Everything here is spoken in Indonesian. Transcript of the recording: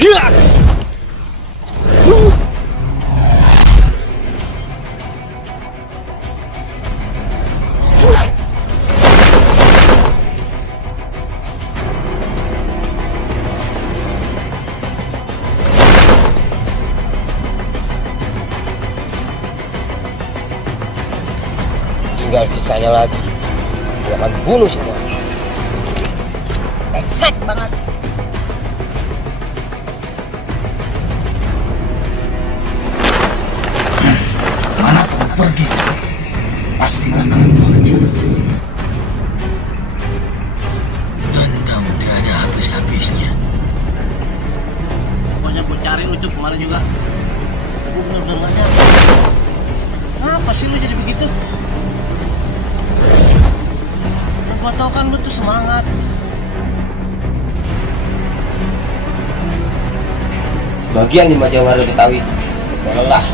Tinggal sisanya lagi, gue akan bunuh semua. Brengsek banget. Mana pun pergi, pasti akan terjadi. Dendam tiada habis-habisnya. Pokoknya gue cari lu Cuk, kemarin juga. Gue bener-bener gak nyangka. Kenapa sih lu jadi begitu? Gue tau kan lu tuh semangat. Sebagian di Majawara Betawi lelah